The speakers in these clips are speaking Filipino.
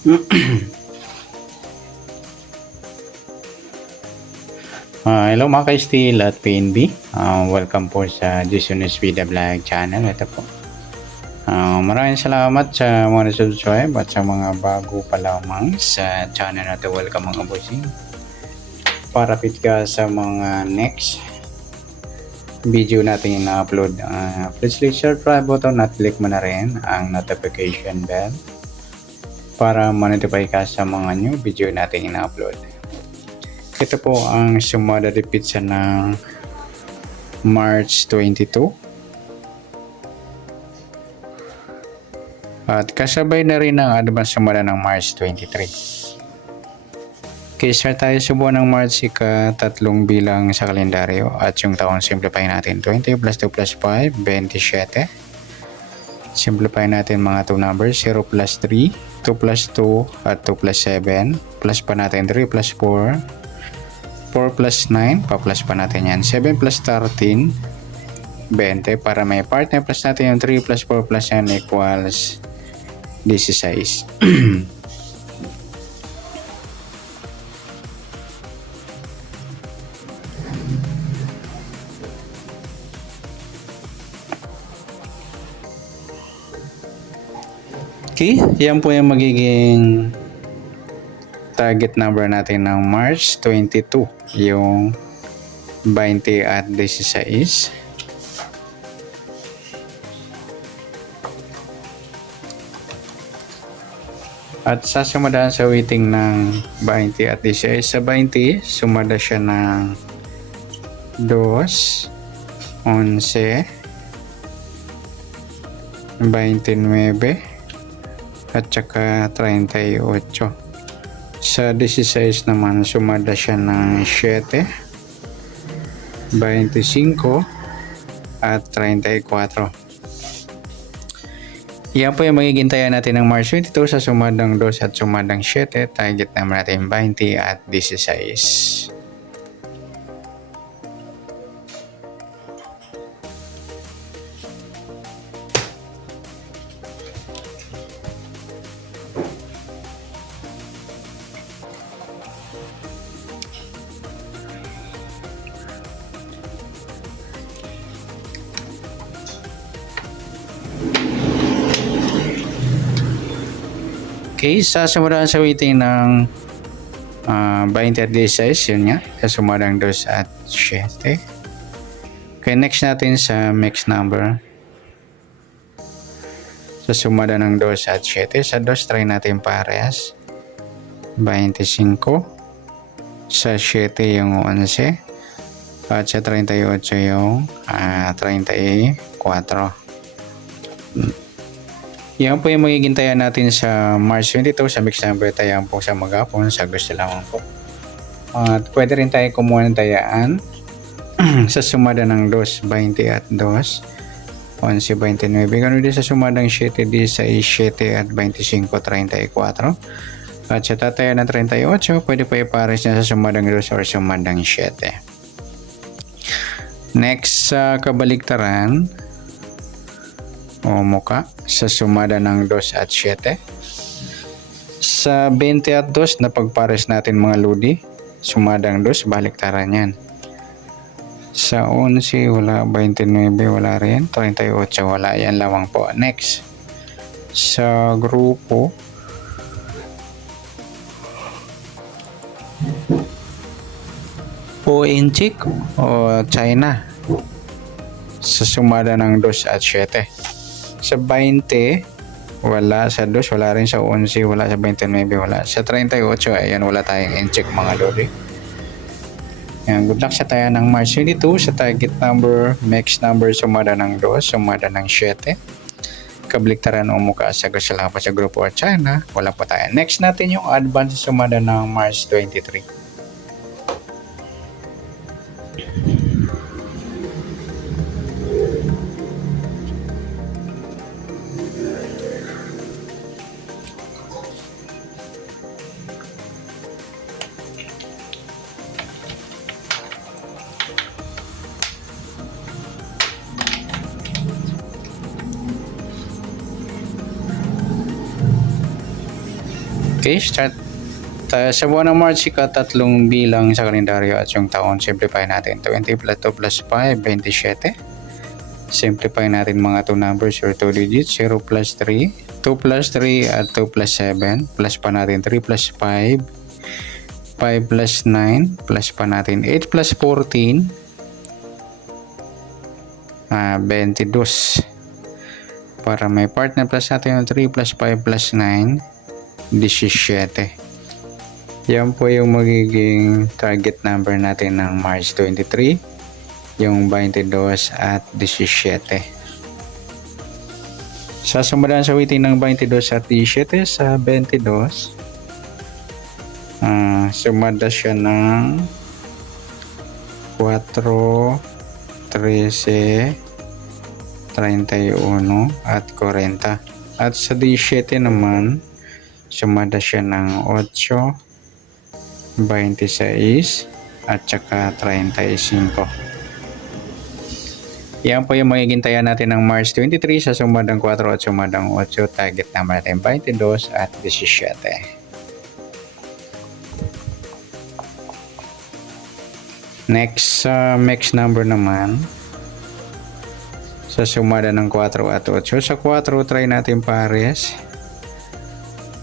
Hello mga ka-Steel at PNB. Welcome po sa Jasonis Vida Vlog channel. Ito po. Maraming salamat sa mga subscribe at sa mga bago pa lamang sa channel natin. Welcome mga bossing. Para fit ka sa mga next video natin na-upload. Please click subscribe button at click mo na rin ang notification bell para ma-notify ka sa mga new video natin ina-upload. Ito po ang sumada de pizza ng March 22. At kasabay na rin ang advance sumada ng March 23. Okay, start tayo subuan ng March ika-3 bilang sa kalendaryo at yung taon simplify natin. 20 plus 2 plus 5, 27. Simplify natin mga 2 numbers, 0 plus 3. 2 plus 2 at 2 plus 7, plus pa natin 3 plus 4, 4 plus 9, pa-plus pa natin yan, 7 plus 13, 20, para may partner plus natin yung 3 plus 4 plus yan equals 16. Okay, yan po yung magiging target number natin ng March 22, yung 20 at 16. At sasamadaan sa weighting ng 20 at 16. Sa 20, sumada siya ng 2, 11, 29, at saka 38. Sa 16 naman, sumada siya ng 7, 25, at 34. Yan po yung magiging taya natin ng March 22 sa sumadang 2 at sumadang 7. Target naman natin 20 at 16. Okay, sasamadaan sa weighting ng 20 at 16, yun nga, sa sumadang 2 at 7. Okay, next natin sa mixed number. Sa sumada ng 2 at 7, sa 2 try natin parehas. 25, sa 7 yung 11, at sa 38 yung 34. Yan po yung magiging taya natin sa March 22 sa mixed number. Tayaan po sa maghapon sa gusto lamang po. At pwede rin tayo kumuha ng tayaan sa sumada ng 2, 20 at 2, 11, 29. Ganun din sa sumada ng 7, 16, 7 at 25, 34. At sa tataya ng 38, pwede pa ipares niya sa sumadang 2 or sumadang 7. Next sa kabaliktaran, o muka, sa sumada ng 2 at 7. Sa 20 at 2 na pagpares natin mga ludi, sumadang 2, baliktaran yan. Sa 11 wala, 29 wala rin, 38 wala, yan lamang po. Next sa grupo, po inchik o China, sa sumada ng 2 at 7. Sa 20, wala. Sa 2, wala rin. Sa 11, wala. Sa 29, wala. Sa 38, ayan, wala tayong in-check mga lodi. Ayan, good luck sa tayo ng March 22. Sa target number, mixed number, sumada ng 2, sumada ng 7. Kabliktaran o mukha sa gusto lang pa sa grupo at China, wala po tayo. Next natin yung advance sumada ng March 23. Okay, start. Sa buwan ng March, ikatatlong bilang sa kalendaryo at yung taon, simplify natin. 20 plus 2 plus 5, 27. Simplify natin mga 2 numbers or 2 digits. 0 plus 3, 2 plus 3 at 2 plus 7. Plus pa natin 3 plus 5, 5 plus 9. Plus pa natin 8 plus 14, 22. Para may partner plus natin yung 3 plus 5 plus 9, 17. Yan po yung magiging target number natin ng March 23, yung 22 at 17. Sasamadan sa weighting ng 22 at 17 sa 22, sumada siya ng 4, 13, 31 at 40. At sa 17 naman, sumada siya ng 8, 26 at saka 35. Yan po yung magiging taya natin ng March 23 sa sumadang 4 at sumadang 8. Target naman natin 22 at 17. Next, mix number naman. Sa sumada ng 4 at 8. Sa 4, try natin pares.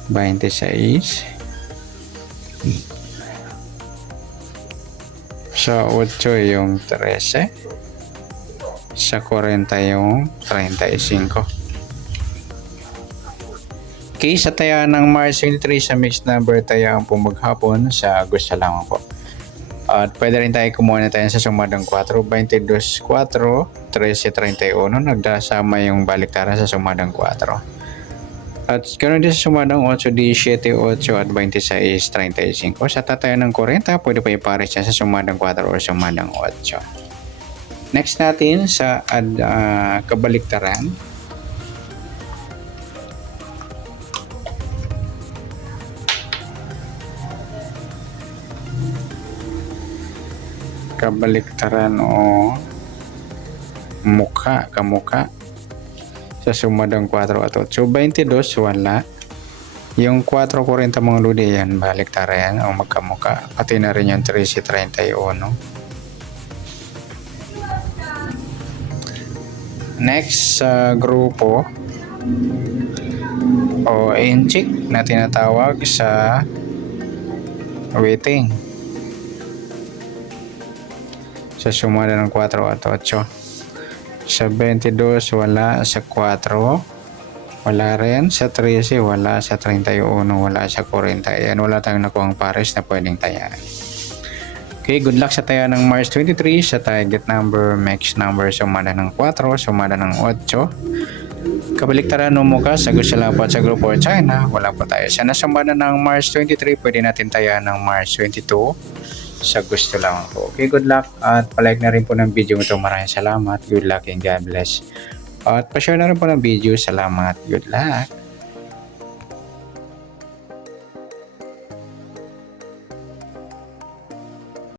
26. Sa 8 yung 13. Sa 40 yung 35. Okay, sa taya ng March 23 sa mixed number, taya ang pumaghapon sa gusto lamang po. At pwede rin tayo kumuha na tayo sa sumadang 4, 22, 4, 13, 31. Nagdasama yung baliktaran sa sumadang 4. At ganoon din sa sumadang 8, 17, 8 at 26, 35. Sa tataya ng 40, pwede pa ipares siya sa sumadang 4 o sumadang 8. Next natin sa kabaliktaran. Kabaliktaran o kamukha. Sa sumadang 4 at 8. 22, wala. Yung 4.40 mga ludi yan, baliktaran o magkamuka. Pati na rin yung 13.31. Next sa grupo o inchik na tinatawag sa weighting. Sa sumada ng 4 at 8. Sa 22, wala. Sa 4, wala rin. Sa 13, wala. Sa 31, wala. Sa 40, ayan, wala tayong nakuhang pares na pwedeng tayaan. Okay, good luck sa taya ng March 23. Sa target number, mix number, sumada ng 4, sumada ng 8. Kabaliktaran mo ka sa gusto lang po sa grupo China, wala po tayo. Sa nasumada ng March 23, pwede natin tayaan ng March 22. Sa gusto lang po. Okay, good luck at palike na rin po ng video ito. Maraming salamat. Good luck and God bless. At pa-share na rin po ng video. Salamat. Good luck.